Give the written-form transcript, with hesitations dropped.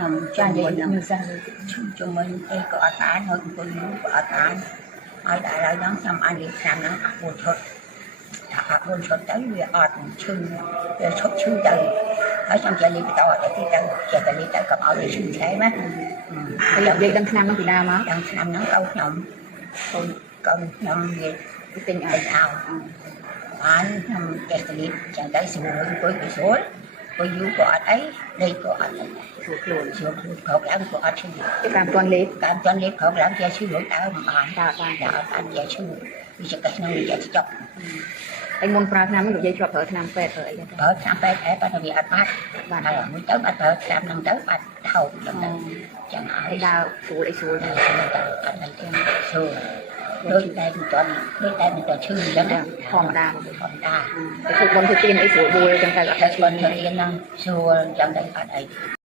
ខ្ញុំចាំមួយខ្ញុំជំនុំគេក៏អត់បានហើយអង្គុយយូរក៏អត់បានហើយដល់ហើយហ្នឹងខ្ញុំអានលេខឆ្នាំហ្នឹងអា4ឈុតថា4ឈុតទៅវាអត់ឈឺវាឈប់ឈឺទៅហើយខ្ញុំចេះលេខបន្តទៅទីទៅចេះតែលេខទៅកុំឲ្យវាឈឺឆ្លែណាហើយនិយាយដឹងឆ្នាំហ្នឹងពីណាមកដឹងឆ្នាំហ្នឹងទៅខ្ញុំកូនខ្ញុំវាទិញឲ្យបានខ្ញុំចេះតែលេខចឹងទៅស្រួលអង្គុយស្រួលក៏យូរក៏អត់អីលេខក៏អត់ស្រួលខ្លួនក្រោកឡើងក៏អត់ឈឺតាមតាន់លេខក្រោកឡើងជាឈឺរួចដើរមិនបានអត់បានជាឈឺវាចកក្នុងវាចប់ហើយមុនប្រើឆ្នាំហ្នឹងនិយាយជាប់ប្រើឆ្នាំពេទ្យប្រើអីទៅប្រើឆ្នាំពេទ្យប៉ុន្តែវាអត់បានហើយមួយទៅបាត់ប្រើឆ្នាំហ្នឹងទៅបាត់ថោកចឹងទៅចឹងហើយដើរស្រួលអីស្រួលទៅអត់អីទាំងស្រួលដូចតែមិនទាន់ឈឺចឹងធម្មតាទៅធ្វើបុណ្យធ្វើទានអីស្រួលបួលចឹងទៅអត់តែបុណ្យធ្វើទានហ្នឹងស្រួលចឹងទៅអត់អី